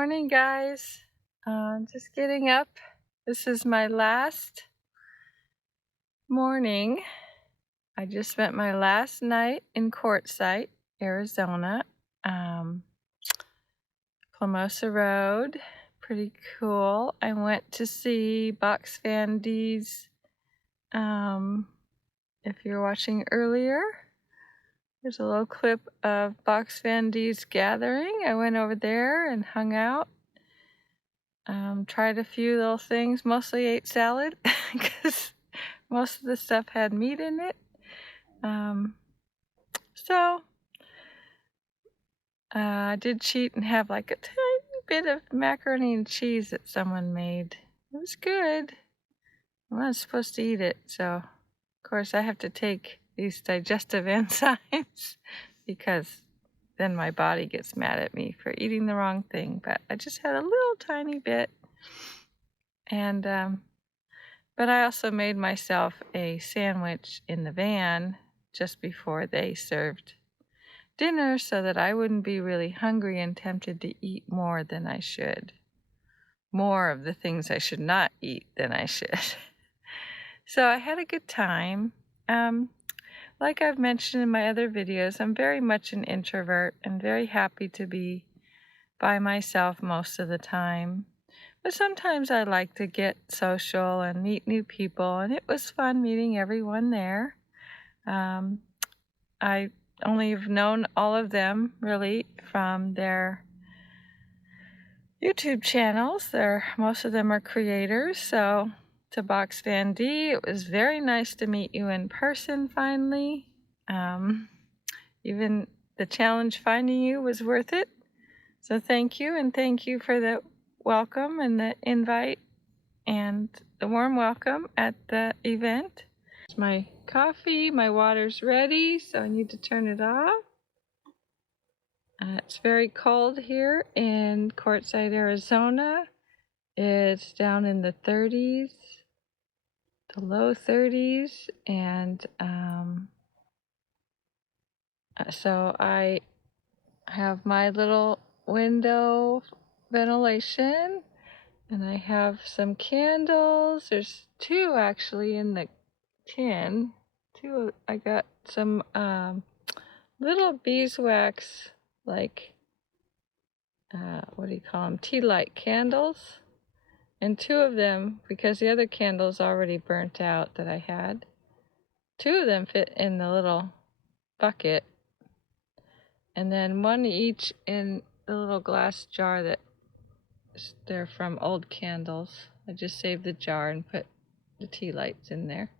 morning, guys. Just getting up. This is my last morning. I just spent my last night in QUARTZITE, Arizona. Plamosa Road. Pretty cool. I went to see Box Van D's. If you're watching earlier, there's a little clip of Box Van D's gathering. I went over there and hung out. Tried a few little things, mostly ate salad because most of the stuff had meat in it. I did cheat and have like a tiny bit of macaroni and cheese that someone made. It was good. I wasn't supposed to eat it, so of course I have to take these digestive enzymes because then my body gets mad at me for eating the wrong thing. But I just had a little tiny bit. And but I also made myself a sandwich in the van just before they served dinner so that I wouldn't be really hungry and tempted to eat more than I should. More of the things I should not eat than I should. So I had a good time. Like I've mentioned in my other videos, I'm very much an introvert and very happy to be by myself most of the time. But sometimes I like to get social and meet new people, and it was fun meeting everyone there. I only have known all of them really from their YouTube channels. Most of them are creators, so to Box Van D, it was very nice to meet you in person finally. Even the challenge finding you was worth it. So thank you, and thank you for the welcome and the invite and the warm welcome at the event. It's my coffee, my water's ready, so I need to turn it off. It's very cold here in QUARTZITE, Arizona. It's down in the 30s, the low 30s, and so I have my little window ventilation, and I have some candles. There's two actually in the tin. I got some little beeswax, like what do you call them, tea light candles, and two of them, because the other candles already burnt out that I had, two of them fit in the little bucket, and then one each in the little glass jar that they're from old candles. I just saved the jar and put the tea lights in there.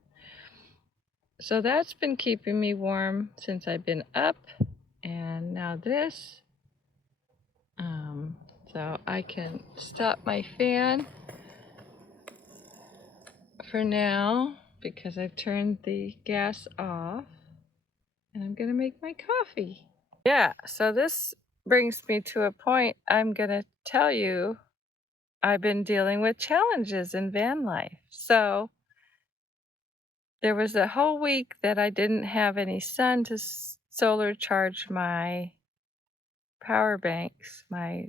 So that's been keeping me warm since I've been up. And now this. So I can stop my fan for now because I've turned the gas off. And I'm going to make my coffee. Yeah, so this brings me to a point I'm going to tell you. I've been dealing with challenges in van life. So there was a whole week that I didn't have any sun to solar charge my power banks, my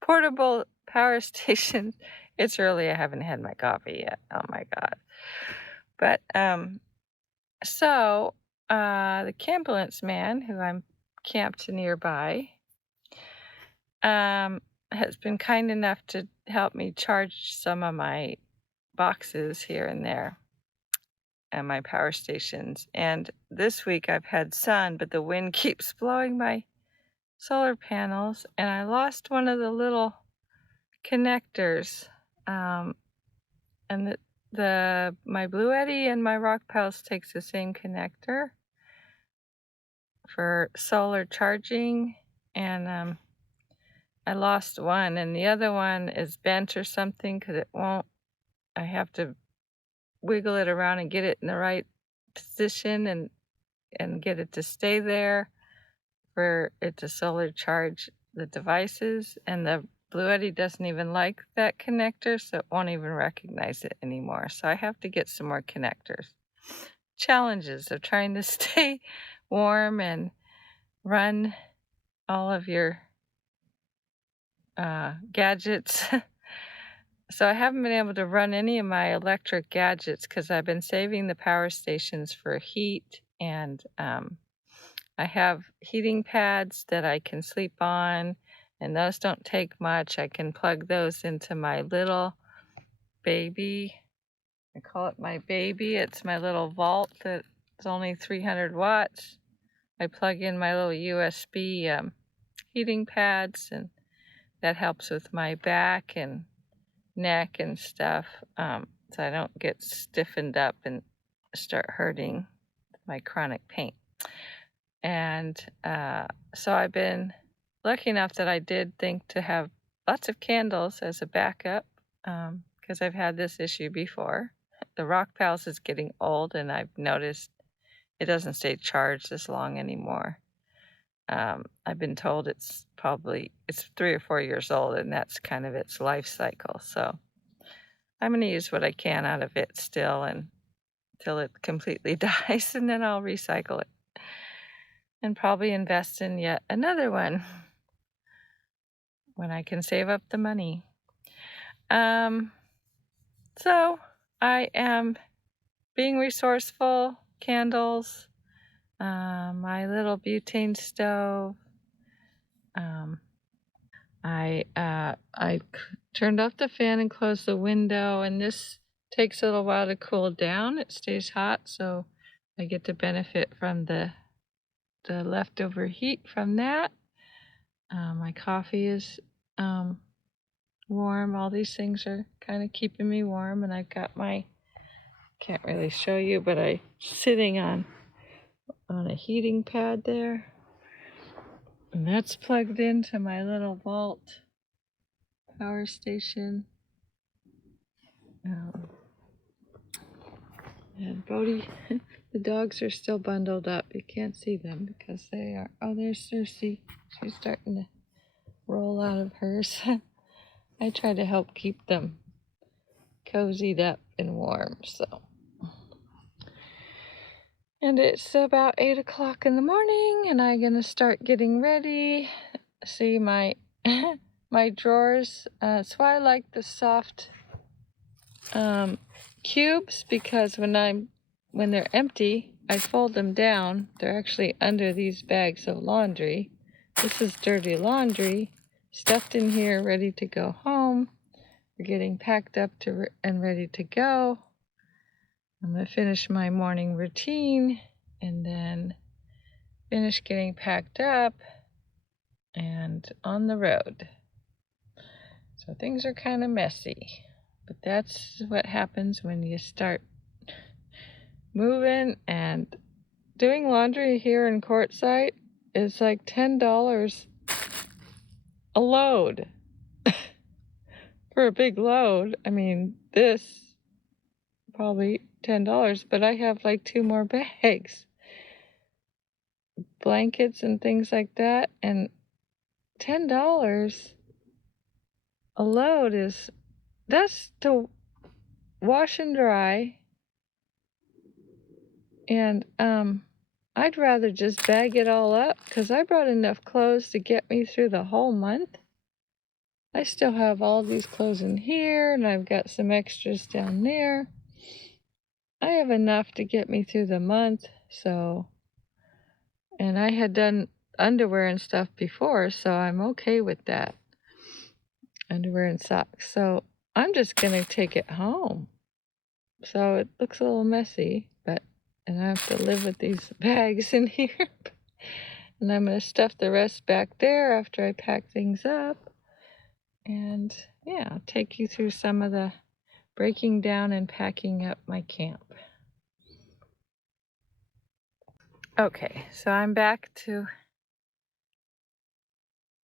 portable power stations. It's early, I haven't had my coffee yet. Oh my God. But so the ambulance man, who I'm camped nearby, has been kind enough to help me charge some of my boxes here and there and my power stations. And this week I've had sun, but the wind keeps blowing my solar panels, and I lost one of the little connectors. And my Blue Eddy and my Rock Pals takes the same connector for solar charging, and I lost one, and the other one is bent or something because it won't. I have to wiggle it around and get it in the right position and get it to stay there for it to solar charge the devices. And the Blue Eddy doesn't even like that connector, so it won't even recognize it anymore. So I have to get some more connectors. Challenges of trying to stay warm and run all of your gadgets. So I haven't been able to run any of my electric gadgets because I've been saving the power stations for heat, and I have heating pads that I can sleep on, and those don't take much. I can plug those into my little baby. I call it my baby. It's my little vault that's only 300 watts. I plug in my little USB heating pads, and that helps with my back and neck and stuff, so I don't get stiffened up and start hurting my chronic pain. And so I've been lucky enough that I did think to have lots of candles as a backup, because I've had this issue before. The Rock Pals is getting old, and I've noticed it doesn't stay charged as long anymore. I've been told it's 3 or 4 years old, and that's kind of its life cycle. So I'm going to use what I can out of it still until it completely dies, and then I'll recycle it and probably invest in yet another one when I can save up the money. So I am being resourceful. Candles, my little butane stove. I turned off the fan and closed the window, and this takes a little while to cool down. It stays hot, so I get to benefit from the leftover heat from that. My coffee is warm. All these things are kind of keeping me warm, and I've got can't really show you, but I'm sitting on a heating pad there, and that's plugged into my little vault power station. And Bodhi, the dogs are still bundled up. You can't see them because they are. Oh, there's Cersei. She's starting to roll out of hers. I try to help keep them cozied up and warm, so. And it's about 8 o'clock in the morning, and I'm gonna start getting ready. See my my drawers. That's why I like the soft cubes, because when they're empty, I fold them down. They're actually under these bags of laundry. This is dirty laundry stuffed in here, ready to go home. We're getting packed up and ready to go. I'm going to finish my morning routine and then finish getting packed up and on the road. So things are kind of messy, but that's what happens when you start moving. And doing laundry here in QUARTZITE is like $10 a load. For a big load. I mean, this probably $10, but I have like 2 more bags, blankets and things like that, and $10 a load that's to wash and dry. And I'd rather just bag it all up, because I brought enough clothes to get me through the whole month. I still have all these clothes in here, and I've got some extras down there. I have enough to get me through the month, so. And I had done underwear and stuff before, so I'm okay with that. Underwear and socks. So I'm just gonna take it home. So it looks a little messy, and I have to live with these bags in here. And I'm gonna stuff the rest back there after I pack things up. And yeah, I'll take you through some of the breaking down and packing up my camp. Okay, so I'm back to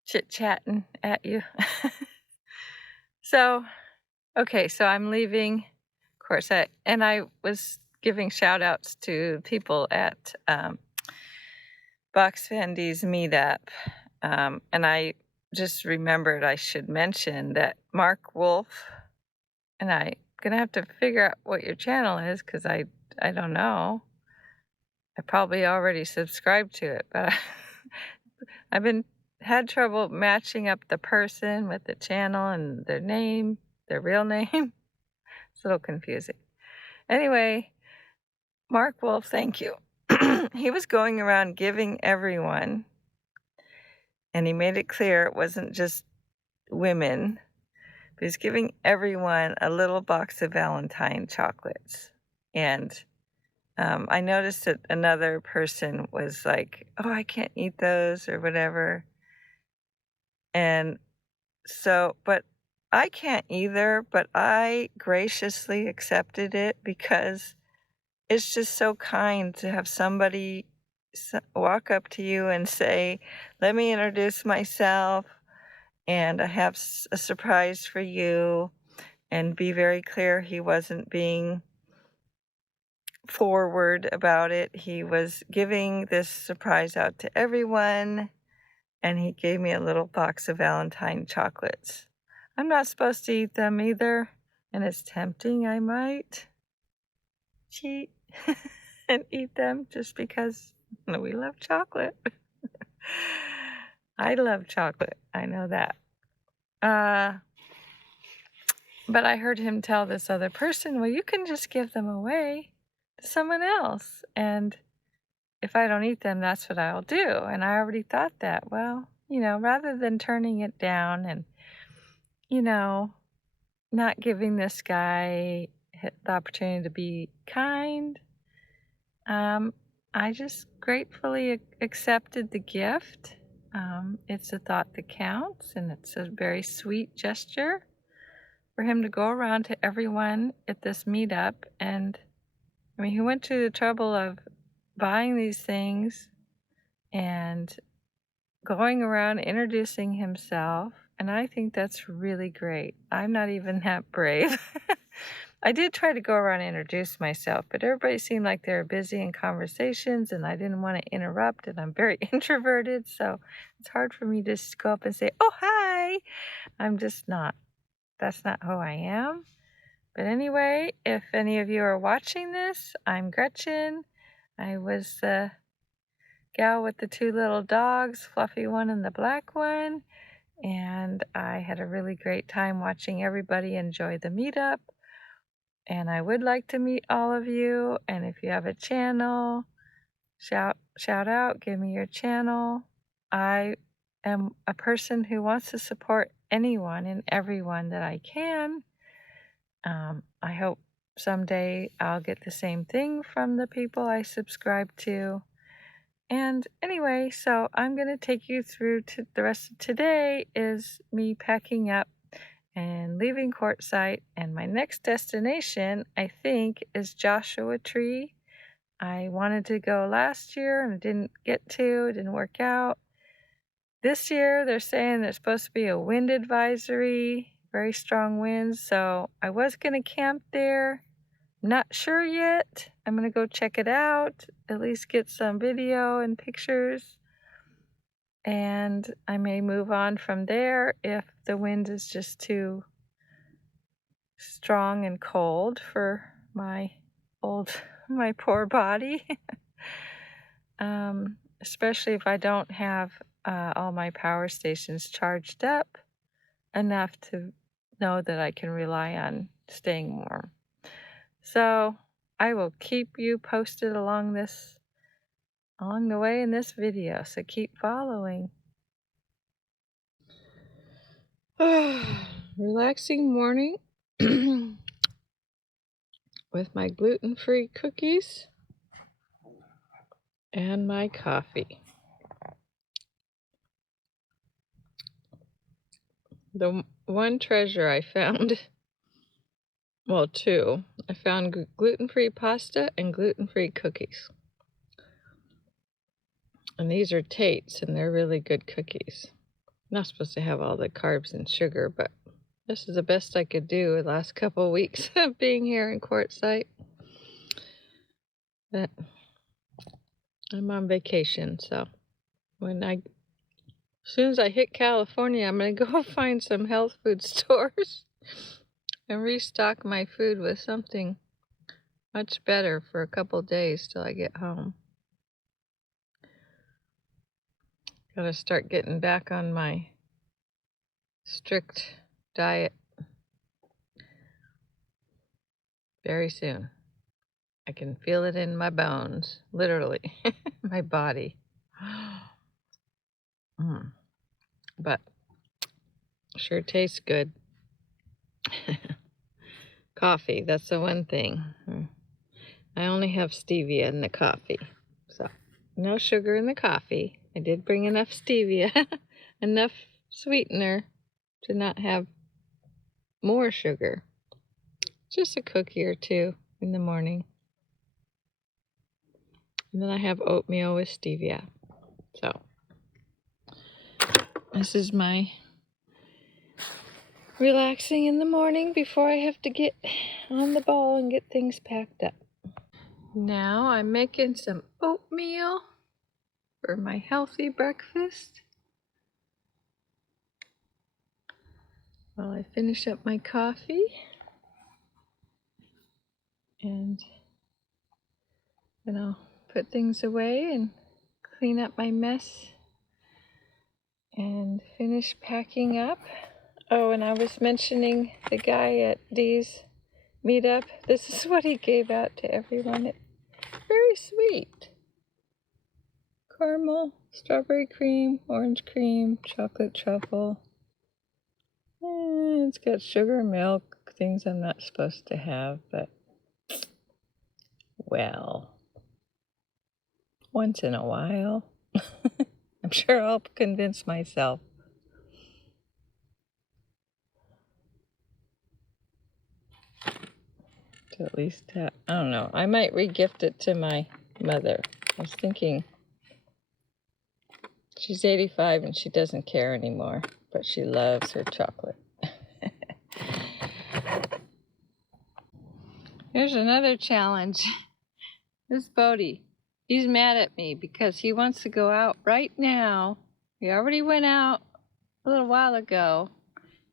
chit-chatting at you. So I'm leaving QUARTZITE, and I was giving shout-outs to people at Box Fendy's meetup, and I just remembered I should mention that Mark Wolf, and I'm gonna have to figure out what your channel is, because I don't know. I probably already subscribed to it, but I've been had trouble matching up the person with the channel and their name, their real name. It's a little confusing. Anyway, Mark Wolf, thank you. He was going around giving everyone, and he made it clear it wasn't just women, but he's giving everyone a little box of Valentine chocolates. And I noticed that another person was like, oh, I can't eat those or whatever. And so, but I can't either, but I graciously accepted it because it's just so kind to have somebody walk up to you and say, let me introduce myself, and I have a surprise for you, and be very clear he wasn't being forward about it. He was giving this surprise out to everyone, and he gave me a little box of Valentine chocolates. I'm not supposed to eat them either, and it's tempting. I might cheat and eat them just because we love chocolate. I love chocolate. I know that. But I heard him tell this other person, well, you can just give them away to someone else. And if I don't eat them, that's what I'll do. And I already thought that. Well, rather than turning it down and, not giving this guy the opportunity to be kind, I just gratefully accepted the gift. It's a thought that counts, and it's a very sweet gesture for him to go around to everyone at this meetup. And he went to the trouble of buying these things and going around introducing himself, and I think that's really great. I'm not even that brave. I did try to go around and introduce myself, but everybody seemed like they were busy in conversations, and I didn't want to interrupt, and I'm very introverted, so it's hard for me to just go up and say, oh, hi. I'm just not. That's not who I am. But anyway, if any of you are watching this, I'm Gretchen. I was the gal with the two little dogs, fluffy one and the black one, and I had a really great time watching everybody enjoy the meetup. And I would like to meet all of you, and if you have a channel, shout out, give me your channel. I am a person who wants to support anyone and everyone that I can. I hope someday I'll get the same thing from the people I subscribe to. And anyway, so I'm going to take you through to the rest of today is me packing up and leaving QUARTZITE. And my next destination, I think, is Joshua Tree. I wanted to go last year and I didn't get to. It didn't work out. This year, they're saying there's supposed to be a wind advisory, very strong winds. So I was going to camp there. Not sure yet. I'm going to go check it out, at least get some video and pictures. And I may move on from there if the wind is just too strong and cold for my poor body. Especially if I don't have all my power stations charged up enough to know that I can rely on staying warm. So I will keep you posted along the way in this video, so keep following. Relaxing morning with my gluten-free cookies and my coffee. The one treasure I found, well, two. I found gluten-free pasta and gluten-free cookies. And these are Tate's, and they're really good cookies. Not supposed to have all the carbs and sugar, but this is the best I could do the last couple of weeks of being here in QUARTZITE. But I'm on vacation, so as soon as I hit California, I'm going to go find some health food stores and restock my food with something much better for a couple days till I get home. Gotta start getting back on my strict diet very soon. I can feel it in my bones, literally, my body. But sure tastes good. Coffee, that's the one thing. I only have stevia in the coffee, so no sugar in the coffee. I did bring enough stevia, enough sweetener to not have more sugar. Just a cookie or two in the morning. And then I have oatmeal with stevia. So this is my relaxing in the morning before I have to get on the ball and get things packed up. Now I'm making some oatmeal for my healthy breakfast while I finish up my coffee. And then I'll put things away and clean up my mess and finish packing up. Oh, and I was mentioning the guy at Dee's meetup. This is what he gave out to everyone. It's very sweet. Caramel, strawberry cream, orange cream, chocolate truffle. It's got sugar, milk, things I'm not supposed to have, but well, once in a while. I'm sure I'll convince myself. To at least have, I don't know, I might re-gift it to my mother. I was thinking, she's 85 and she doesn't care anymore, but she loves her chocolate. Here's another challenge. This Bodie, he's mad at me because he wants to go out right now. He already went out a little while ago.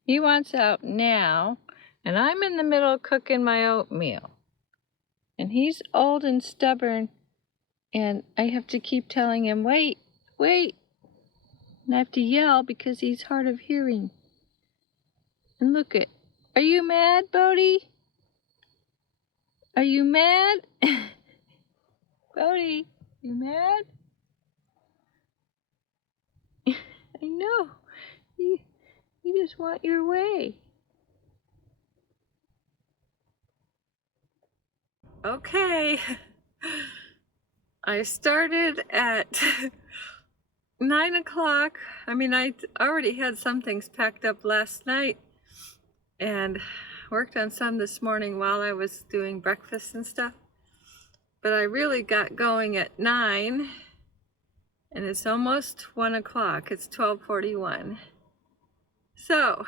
He wants out now, and I'm in the middle cooking my oatmeal. And he's old and stubborn, and I have to keep telling him, wait, wait. And I have to yell because he's hard of hearing. And look it. Are you mad, Bodie? Are you mad? Bodie, you mad? I know. You just want your way. Okay. I started at 9 o'clock. I mean, I already had some things packed up last night and worked on some this morning while I was doing breakfast and stuff. But I really got going at 9, and it's almost 1 o'clock. It's 12:41. So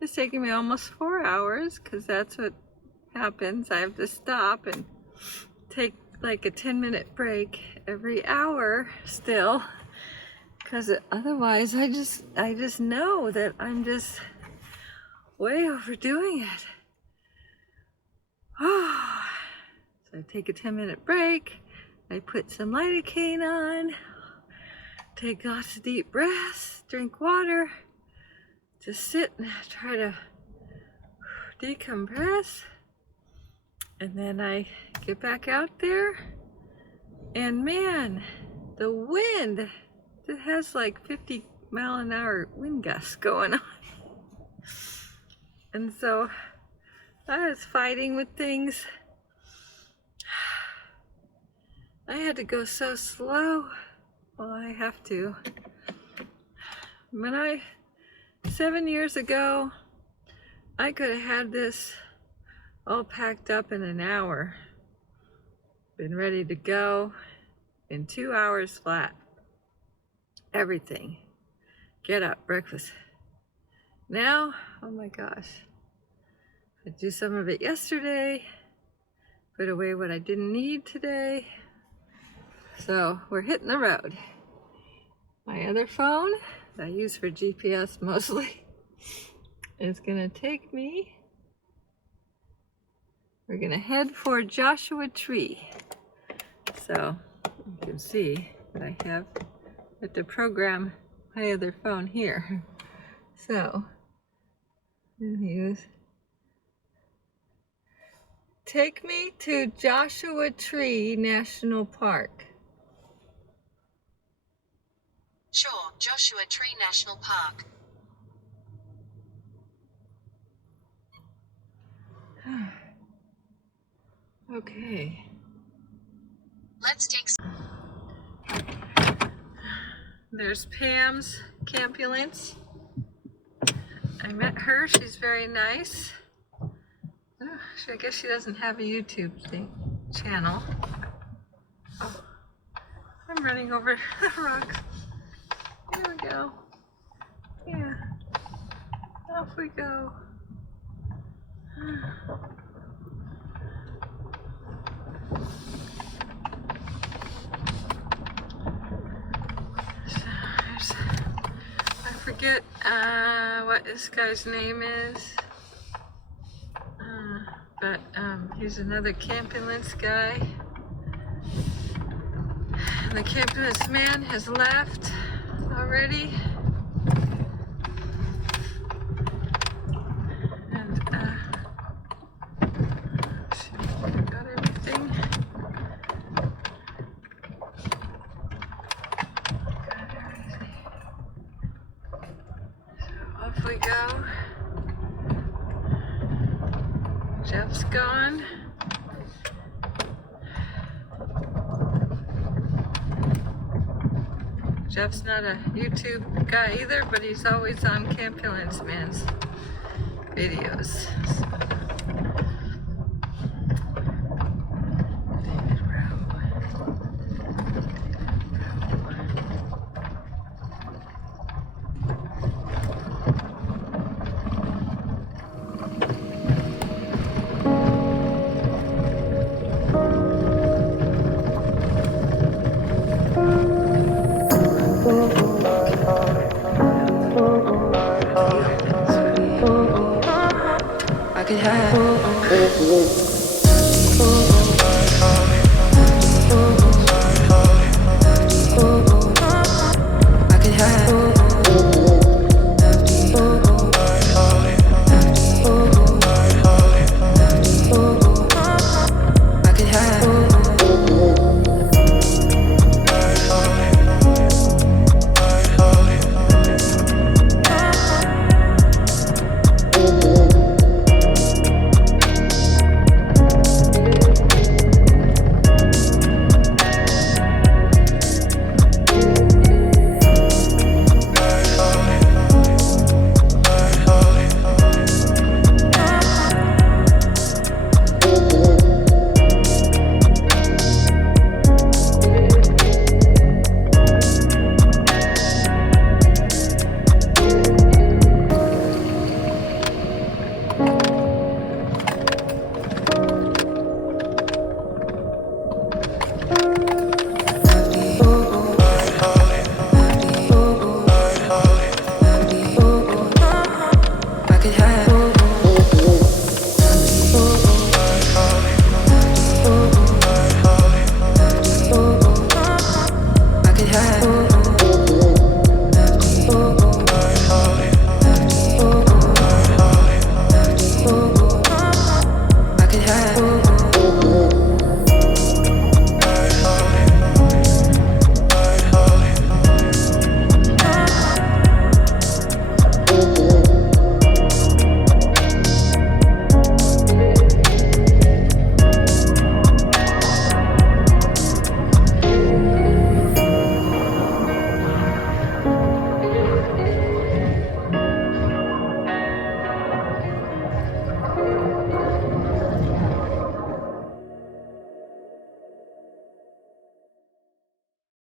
it's taking me almost 4 hours because that's what happens. I have to stop and take like a 10-minute break every hour still, because otherwise I just know that I'm just way overdoing it. Oh, so I take a 10-minute break, I put some lidocaine on, take lots of deep breaths, drink water, just sit and try to decompress, and then I get back out there, and man, the wind, it has like 50-mile-an-hour wind gusts going on. And so I was fighting with things. I had to go so slow. Well, I have to. 7 years ago, I could have had this all packed up in an hour. Been ready to go in 2 hours flat. Everything. Get up, breakfast. Now, oh my gosh. I do some of it yesterday. Put away what I didn't need today. So we're hitting the road. My other phone that I use for GPS mostly is gonna take me. We're gonna head for Joshua Tree. So you can see that I have have to program my other phone here. So, use. Take me to Joshua Tree National Park. Sure, Joshua Tree National Park. Okay. Let's take. There's Pam's Campulance. I met her. She's very nice. Oh, I guess she doesn't have a YouTube channel. Oh, I'm running over the rocks. Here we go. Yeah. Off we go. I forget what this guy's name is, but he's another Campulance guy. And the Campulance man has left already. And let's see if I got everything. Off we go. Jeff's gone. Jeff's not a YouTube guy either, but he's always on Campulance Man's videos. So.